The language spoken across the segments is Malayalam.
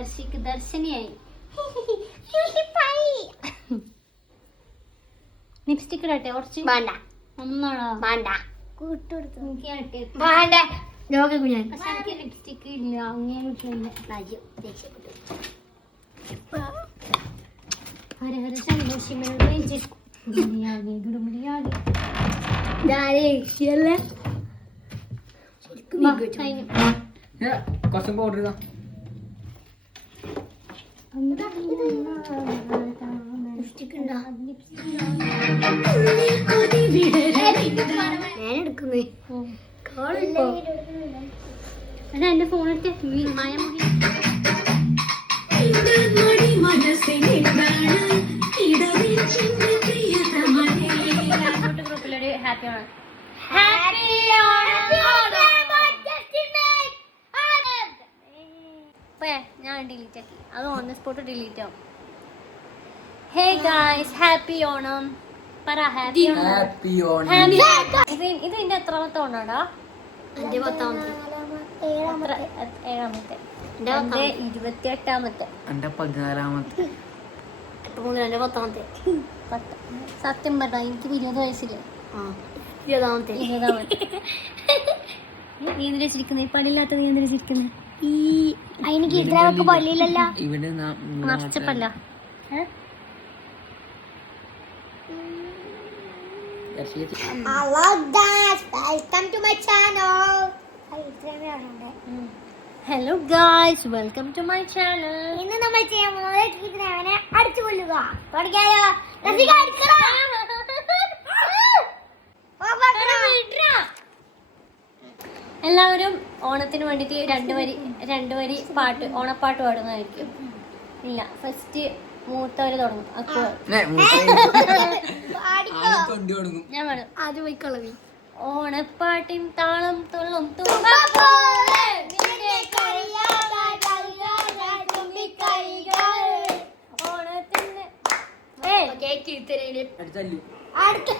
ദർശിക്ക് ദർശനിയായി. ലിപ്സ്റ്റിക് ഇടട്ടെ കുറച്ച്? വേണ്ട. ഒന്നാണോ വേണ്ട. വേണ്ട. ലോക കുഞ്ഞാൻ പക്ഷെ എനിക്ക് ലിപ്സ്റ്റിക് ഇല്ല അങ്ങനെ രക്ഷപ്പെട്ടു ഹര ഹര രക്ഷയല്ലേ വാ, കഴിഞ്ഞു. കുറച്ചും പൗഡർ ഇതാ ഞാൻ എടുക്കുന്നേ എടാ എന്റെ ഫോൺ എടുത്ത്. മായ മുടി. ഗ്രൂപ്പിലൊരു ഹാപ്പി ആണ് പോയെ, ഞാൻ ഡിലീറ്റ് ആക്കി. അത് ഓൺ ദ സ്പോട്ട് ഡിലീറ്റ് ആവും. Hey guys happy Onam. പറ ഹാപ്പി ഓണം. ഹാപ്പി ഓണം. ഇത് ഇത് ഇതിന്റെ എത്രാമത്തെ ഓണാടാ? എന്റെ പത്താമത്തെ. ഏഴാമത്തെ. എന്റെ ഇരുപത്തിയെട്ടാമത്തെ. എന്റെ പതിനാലാമത്തെ. മൂന്ന് എന്റെ പത്താമത്തെ. പത്ത്. സത്യം പറഞ്ഞ എനിക്ക് ഇരുപത് വയസ്സില്ല? ഇരുപതാമത്തെ. ഇരുപതാമത്തെ. നീ എന്തിനാ ചിരിക്കുന്നത് ഈ പല്ലില്ലാത്ത നീ എന്തിനാ ചിരിക്കുന്നത് ഈ അതിന് പള്ളിയിലല്ല ഇവിടെ hello guys welcome to my channel hello guys welcome to my channel ഇന്ന് നമ്മൾ ചെയ്യാൻ പോകുന്നത് അടിച്ചു കൊല്ലുക. പഠിക്കാലോ എല്ലാവരും ഓണത്തിന് വേണ്ടിട്ട് രണ്ടു വരി രണ്ടു വരി പാട്ട് ഓണപ്പാട്ട് പാടുന്നതായിരിക്കും. ഇല്ല ഫസ്റ്റ് മൂത്തവര് തുടങ്ങും. ഞാൻ പാടും. ആദ്യം പോയി കളവി ഓണപ്പാട്ടിൻ താളം തുള്ളും നിന്നെ. ഓണത്തിന് ഇത്തരയിൽ അടിച്ചല്ലു അടുത്ത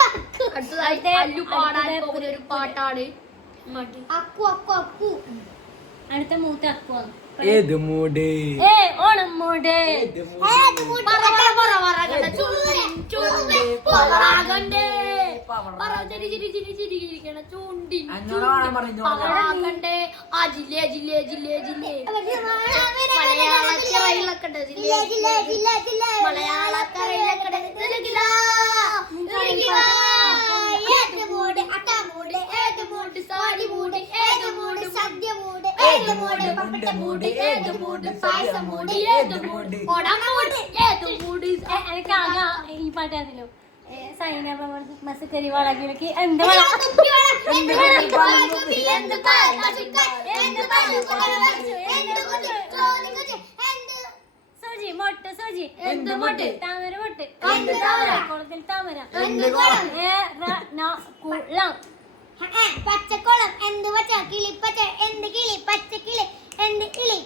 പാടാൻ പോകുന്ന ഒരു പാട്ടാണ്. അക്കു അക്കു അക്കു. അടുത്ത മൂത്ത അക്കു ഏത് മൂട്? ഏ ഓണം മൂട്. ഏത് മൂട്? മൂട്. ഏത് മൂട്? സദ്യ മൂട്. ഏത് മൂട്? പപ്പട മൂട്. ഏത് മൂട്? പായസം മൂട്. ഏത് മൂട്? കൊട മൂട്. ഏത് മൂട്? എനിക്ക് ആകെ ഈ പാട്ട് അറിയല്ലോ സൈന മസ്കരി വളകിലേക്ക് എന്ത് സൂചി മൊട്ട് സൂചി എന്ത് മൊട്ട്? താമര മൊട്ട് താമര? കുളത്തിൽ താമര കുളം? പച്ചക്കുളം. എന്ത് പച്ച? കിളിപ്പച്ച. എന്ത് കിളി? പച്ച കിളി. എന്ത് കിളി?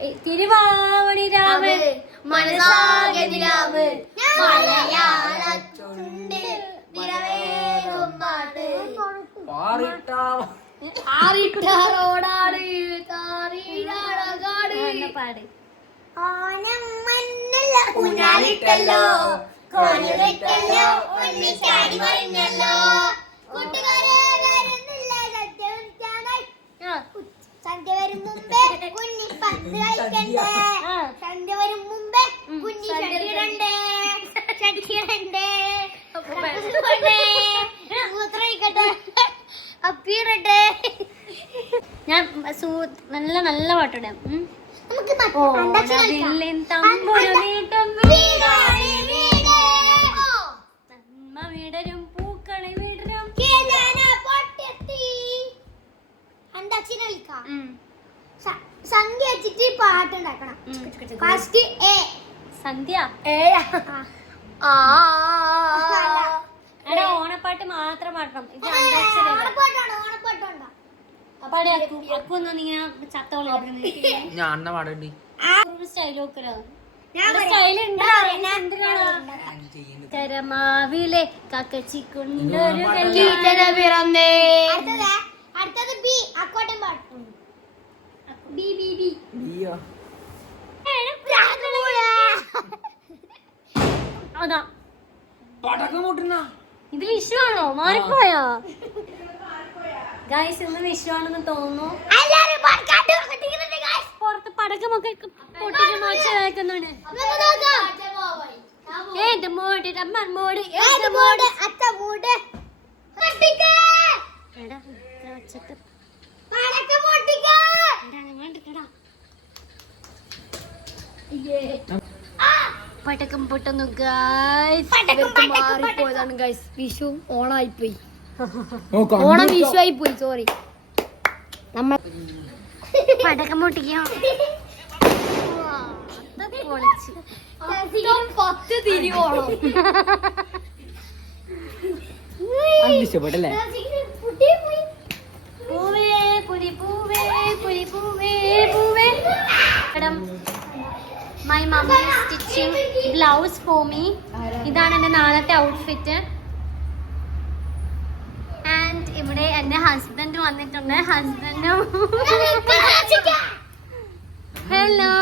ഏ, തിരുവാവണി രാമൻ. മനസാകെ നിലാവ് മലയാള ചുണ്ടിൽ നിറവേറും പാട്ട്. പാറിട്ടാ ആറിട്ടാറോടാട് പാട് ഓണം മണ്ണല്ല ഊഞ്ഞാലിട്ടല്ലോ കോലുകെട്ടല്ലോ ഒന്നിച്ചാടി മറിഞ്ഞല്ലോ. കൂട്ടുകാരെ വരുന്നില്ല സദ്യ വിളിക്കാനായി സന്ധ്യ വരും മുമ്പേ കുഞ്ഞി പന്ത് കളിക്കണ്ടേ. സന്ധ്യ വരും മുമ്പേ. കുഞ്ഞി ഷട്ടിടണ്ടേ ഷട്ടിടണ്ടേ മൂത്രയിക്കട്ടെ അപ്പിയിടട്ടെ ഞാൻ നല്ല നല്ല പാട്ടിടാം ഉം. നമുക്ക് മറ്റേ ഓ പണ്ടാച്ചി കളിക്കാം. നവില്ലിൻ തമ്പുരു നീട്ടും വീടായി വീട്. നന്മ വിടരും പൂക്കളെ വിടരും കേദാന പൊട്ടെത്തി. അന്താക്ഷരി കളിക്കാം. ഉം. സ- സംഖ്യ വെച്ചിട്ട് പാട്ടുണ്ടാക്കണം. ഫസ്റ്റ് എ സന്ധ്യ ഓണപ്പാട്ട് മാത്രം പാടണം ഇത് ഞാൻ- ഞാൻ ചെയ്യുന്നു. കരമാവിലെ കക്കച്ചിക്കൊണ്ടൊരു പിറന്നേ. അടുത്തത് അടുത്തത് ബി. അക്കോട്ടം പാട്ട് ബി ബി ബി. അതാ. പടക്കം ഇത് ആണോ മാറിപ്പോയോ? ഗൈസ് ഇന്ന് വിഷുവാണെന്ന് തോന്നുന്നു. പുറത്ത് പടക്കമൊക്കെ. ഏത് അമ്മ ഏത് മൂട് അത്ത മൂട് പടക്കം പൊട്ടുന്നു പടക്കം, മാറിപ്പോയതാണ് ഗൈസ് വിഷു ഓണായി പോയി ഓ, കണ്ടു ഓണം കേട്ടോ. വിഷു പോയി സോറി നമ്മൾ പടക്കം പൊട്ടിക്കോ പത്ത് ഇഷ്ടപ്പെട്ടല്ലേ? My mummy stitching blouse for me ഇതാണ് എന്റെ നാളത്തെ ഔട്ട്ഫിറ്റ് ഇവിടെ എന്റെ ഹസ്ബൻഡ് വന്നിട്ടുണ്ട്. ഹസ്ബൻഡും ഹലോ